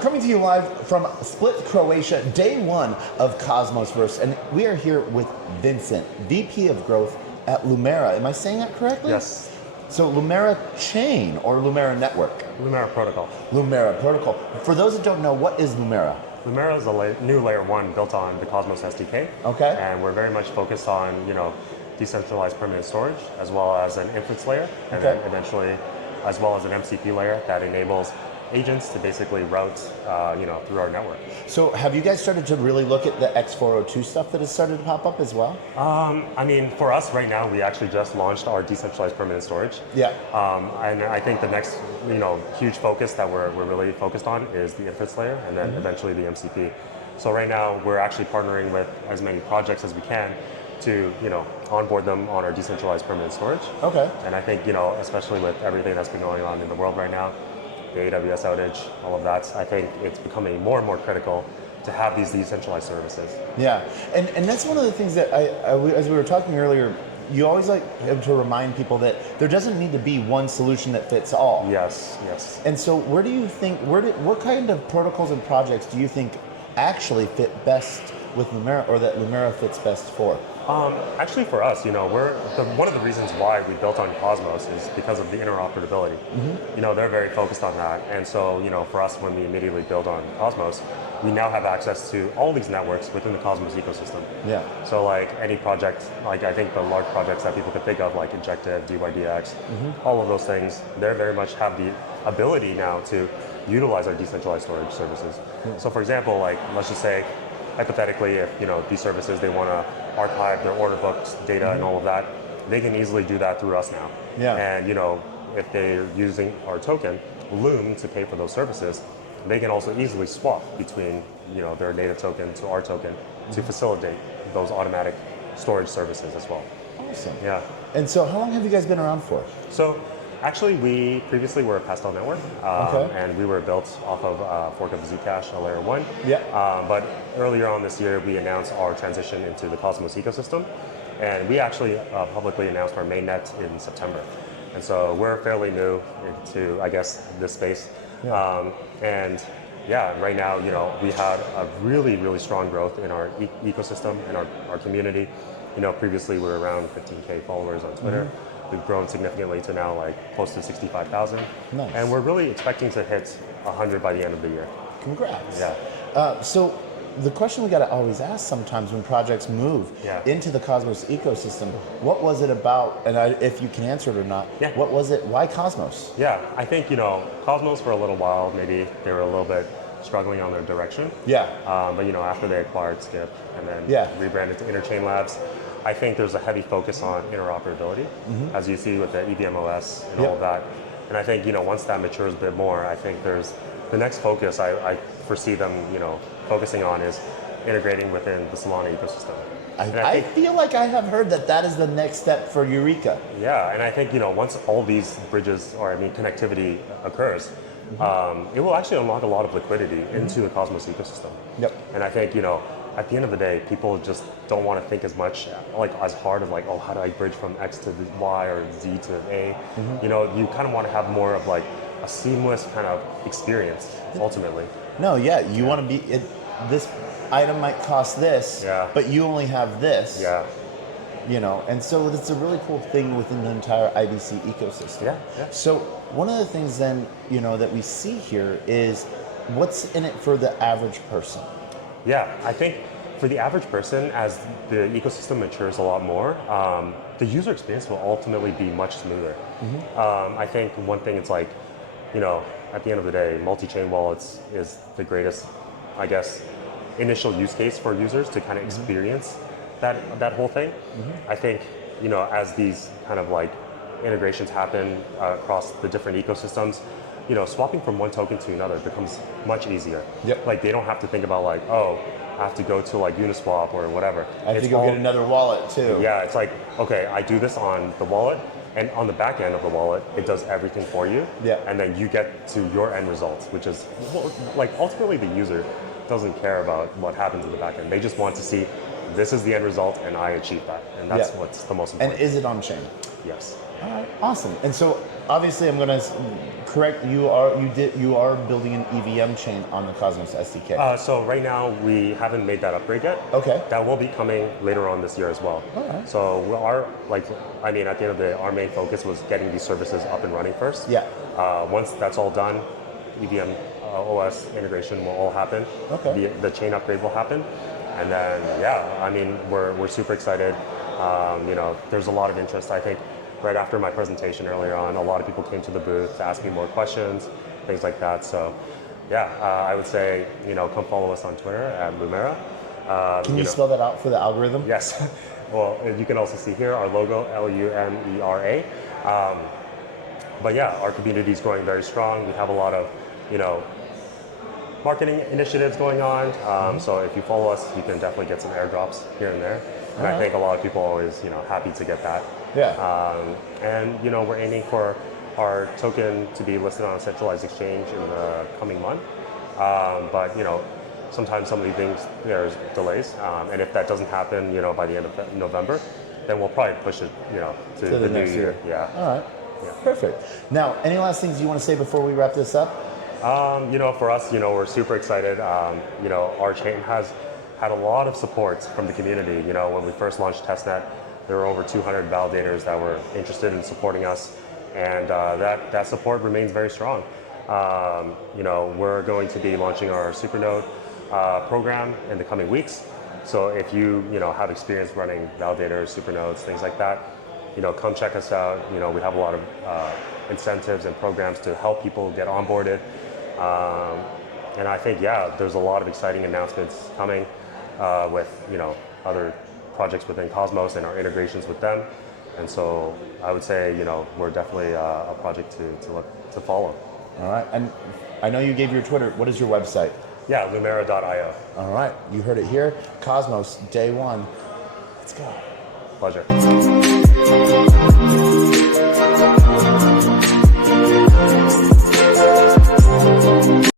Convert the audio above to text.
Coming to you live from Split, Croatia, day one of Cosmos, and we are here with Vincent, VP of Growth at Lumera. Am I saying that correctly? Yes. So Lumera Chain or Lumera Network? Lumera Protocol. Lumera Protocol. For those that don't know, what is Lumera? Lumera is a new layer 1 built on the Cosmos SDK. Okay. And we're very much focused on, decentralized permanent storage, as well as an inference layer, and then eventually, as well as an MCP layer that enables agents to basically route, through our network. So have you guys started to really look at the X402 stuff that has started to pop up as well? For us right now, we actually just launched our decentralized permanent storage. Yeah. And I think the next, huge focus that we're really focused on is the inference layer, and then eventually the MCP. So right now, we're actually partnering with as many projects as we can to, onboard them on our decentralized permanent storage. Okay. And I think, especially with everything that's been going on in the world right now, the AWS outage, all of that, I think it's becoming more and more critical to have these decentralized services. Yeah, and that's one of the things that as we were talking earlier, you always like to remind people that there doesn't need to be one solution that fits all. Yes, yes. And so where do you think, what kind of protocols and projects do you think actually fit best with Lumera, or that Lumera fits best for? Actually, for us, one of the reasons why we built on Cosmos is because of the interoperability. They're very focused on that, and so for us, when we immediately build on Cosmos, we now have access to all these networks within the Cosmos ecosystem. Yeah. So like any project, like I think the large projects that people could think of, like Injective, DYDX, all of those things, they very much have the ability now to utilize our decentralized storage services. So for example, like let's just say, hypothetically, if these services, they want to archive their order books data and all of that, they can easily do that through us now. Yeah. And if they're using our token, Loom, to pay for those services, they can also easily swap between their native token to our token to facilitate those automatic storage services as well. Awesome. Yeah. And so how long have you guys been around for? So actually, we previously were a Pastel network, and we were built off of a fork of Zcash, a layer 1. Yeah. But earlier on this year, we announced our transition into the Cosmos ecosystem, and we actually publicly announced our mainnet in September. And so we're fairly new into, I guess, this space. Yeah. And yeah, right now, we had a really, really strong growth in our ecosystem and our community. Previously we were around 15K followers on Twitter. We've grown significantly to now like close to 65,000. Nice. And we're really expecting to hit 100 by the end of the year. Congrats. Yeah. So the question we got to always ask sometimes when projects move into the Cosmos ecosystem, what was it about, and if you can answer it or not, what was it, why Cosmos? Yeah, I think, Cosmos for a little while, maybe they were a little bit struggling on their direction. Yeah. But after they acquired Skip and then rebranded to Interchain Labs, I think there's a heavy focus on interoperability, as you see with the EVMOS and all of that. And I think, once that matures a bit more, I think there's the next focus I foresee them, focusing on is integrating within the Solana ecosystem. I feel like I have heard that is the next step for Eureka. Yeah, and I think, once all these bridges, connectivity occurs, it will actually unlock a lot of liquidity into the Cosmos ecosystem. Yep. And I think, at the end of the day, people just don't want to think as much, as hard of oh, how do I bridge from X to Y or Z to A? You kind of want to have more of a seamless kind of experience, ultimately. No, you want to be, this item might cost this, but you only have this. Yeah. And so it's a really cool thing within the entire IBC ecosystem. Yeah. So one of the things then, that we see here is what's in it for the average person. Yeah, I think for the average person, as the ecosystem matures a lot more, the user experience will ultimately be much smoother. I think one thing it's at the end of the day, multi-chain wallets is the greatest, I guess, initial use case for users to kind of experience that whole thing. I think, as these kind of integrations happen across the different ecosystems, swapping from one token to another becomes much easier. Yep. They don't have to think about oh, I have to go to Uniswap or whatever. I have to go get another wallet too. Yeah, it's okay, I do this on the wallet, and on the back end of the wallet, it does everything for you. Yeah. And then you get to your end results, which is ultimately the user doesn't care about what happens in the back end. They just want to see this is the end result, and I achieved that, and that's what's the most important. And is it on chain? Yes. All right, awesome. And so obviously, I'm going to correct you. You are building an EVM chain on the Cosmos SDK. So right now we haven't made that upgrade yet. Okay. That will be coming later on this year as well. All right. So at the end of the day, our main focus was getting these services up and running first. Yeah. Once that's all done, EVM OS integration will all happen. Okay. The chain upgrade will happen, and then we're super excited. There's a lot of interest. I think right after my presentation earlier on, a lot of people came to the booth to ask me more questions, things like that. So, I would say, come follow us on Twitter at Lumera. Can you spell that out for the algorithm? Yes. Well, you can also see here our logo, Lumera. But yeah, our community is growing very strong. We have a lot of, marketing initiatives going on. So if you follow us, you can definitely get some airdrops here and there. And I think a lot of people are always, happy to get that. Yeah. We're aiming for our token to be listed on a centralized exchange in the coming month. But sometimes some of these things, there's delays. And if that doesn't happen, by the end of November, then we'll probably push it, to the new next year. Yeah. All right. Yeah. Perfect. Now, any last things you want to say before we wrap this up? For us, we're super excited. Our chain has had a lot of support from the community. When we first launched testnet, there were over 200 validators that were interested in supporting us, and that support remains very strong. We're going to be launching our Supernode program in the coming weeks. So if you have experience running validators, Supernodes, things like that, come check us out. We have a lot of incentives and programs to help people get onboarded. And I think, there's a lot of exciting announcements coming with, other projects within Cosmos and our integrations with them. And so I would say, we're definitely a project to follow. All right. And I know you gave your Twitter. What is your website? Yeah, Lumera.io. All right. You heard it here. Cosmos, day one. Let's go. Pleasure.